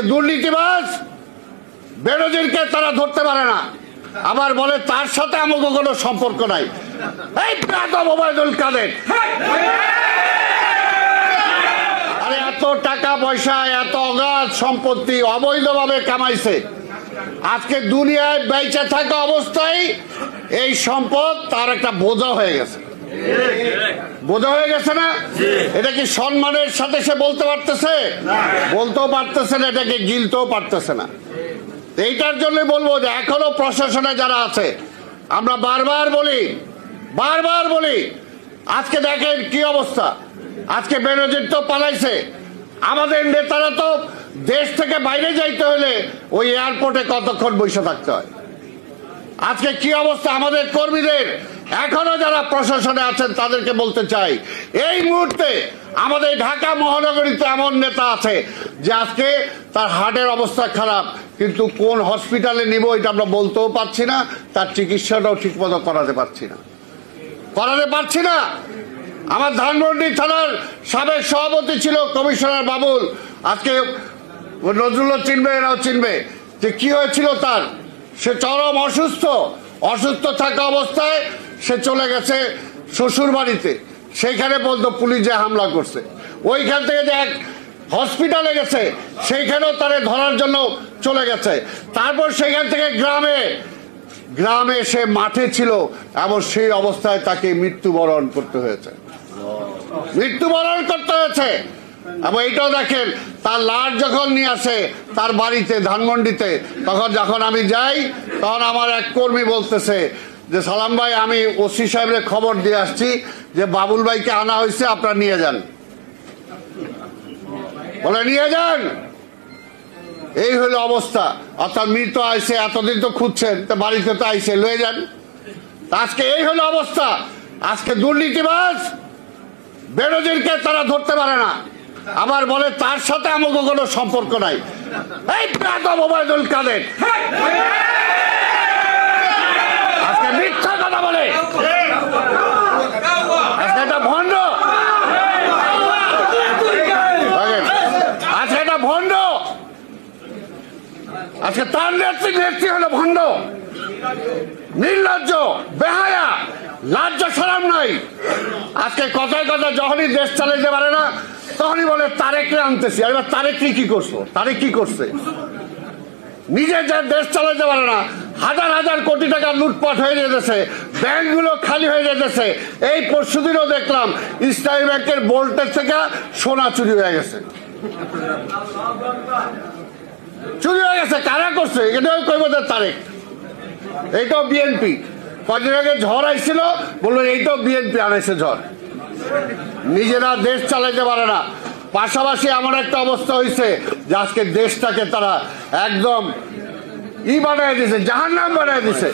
আজকে দুর্নীতিবাজ বেনজিরকে তারা ধরতে পারে না, আবার বলে তার সাথে আমাকে কোনো সম্পর্ক নাই। এই বেয়াদব ওবায়দুল কাদের, আরে এত টাকা পয়সা, এত অগাধ সম্পত্তি অবৈধভাবে কামাইছে, আজকে দুনিয়ায় বেঁচে থাকা অবস্থায় এই সম্পদ তার একটা বোঝা হয়ে গেছে। বোঝা হয়ে গেছে না? এটা কি সম্মানের সাথে সে বলতে পারতেছে? বলতেও পারতেছে না, এটাকে গিলতেও পারতেছে না। এইটার জন্য বলবো যে এখনো প্রশাসনে যারা আছে, আমরা বারবার বলি আজকে দেখেন কি অবস্থা। আজকে বেনজির তো পালাইছে, আমাদের নেতারা তো দেশ থেকে বাইরে যাইতে হলে ওই এয়ারপোর্টে কতক্ষণ বসে থাকতে হয়। আজকে কি অবস্থা আমাদের কর্মীদের। এখনো যারা প্রশাসনে আছেন তাদেরকে বলতে চাই, এই মুহূর্তে আমাদের ঢাকা মহানগরীতে এমন নেতা আছে যে আজকে তার হার্টের অবস্থা খারাপ, কিন্তু কোন হসপিটালে নিব এটা আমরা বলতেও পারছি না, তার চিকিৎসাটাও ঠিকমতো করাতে পারছি না। আমার ধানমন্ডি থানার সাবেক সভাপতি ছিল কমিশনার বাবুল, আজকে নজরুল চিনবে, এরাও চিনবে যে কি হয়েছিল তার। সে চরম অসুস্থ থাকা অবস্থায় সে চলে গেছে শ্বশুর বাড়িতে, সেইখানে বলতো পুলিশ যে হামলা করছে। ওইখান থেকে যে এক হসপিটালে গেছে, সেইখানেও তারে ধরার জন্য চলে গেছে। তারপর সেখান থেকে গ্রামে সে মাঠে ছিল, এবং সেই অবস্থায় তাকে মৃত্যুবরণ করতে হয়েছে। এবং এইটাও দেখেন, তার লাশ যখন নিয়ে আসে তার বাড়িতে ধানমন্ডিতে, তখন যখন আমি যাই তখন আমার এক কর্মী বলতেছে যে সালাম ভাই, আমি ওসি সাহেবের খবর দিয়ে আসছি যে বাবুল ভাইকে আনা হয়েছে, আপনারা নিয়ে যান। বলে নিয়ে যান। এই হলো অবস্থা। অর্থাৎ মৃত আইসে, এতদিন তো খুঁজছেন, তো বাড়িতে তো আইসে, লয়ে যান। আজকে এই হলো অবস্থা। আজকে দুর্নীতিবাজ বেনজিরকে তারা ধরতে পারে না, আবার বলে তার সাথে আমাকে কোনো সম্পর্ক নাই। এই বেয়াদব ওবায়দুল কাদের আজকে মিথ্যা কথা বলে, আজকে এটা ভণ্ড, আজকে তার নেত্রী হলো ভণ্ড, নির্লজ্জ, বেহায়া, লাজ্জা শরম নাই। আজকে কথায় যখনই দেশ চালাইতে পারে না তখনই বলে তারেককে আনতেছি। এবার তারেক কি করছে? নিজে যে দেশ চালাইতে পারে না, হাজার কোটি টাকা লুটপাট হয়ে যেতেছে, ব্যাংকগুলো খালি হয়ে যেতেছে। এই পরশুদিনও দেখলাম ইসলামী ব্যাংকের বোল্টের থেকে সোনা চুরি হয়ে গেছে। কারা করছে? এটাও কইব তারেক। এইটাও বিএনপি। কদিন আগে ঝড় আইছিল, বললো এইটাও বিএনপি আনাইছে ঝড়। নিজেরা দেশ চালাইতে পারে না। পাশাপাশি এমন একটা অবস্থা হয়েছে যে আজকে দেশটাকে তারা একদম বানায় দিছে, জাহান্নাম বানায় দিছে।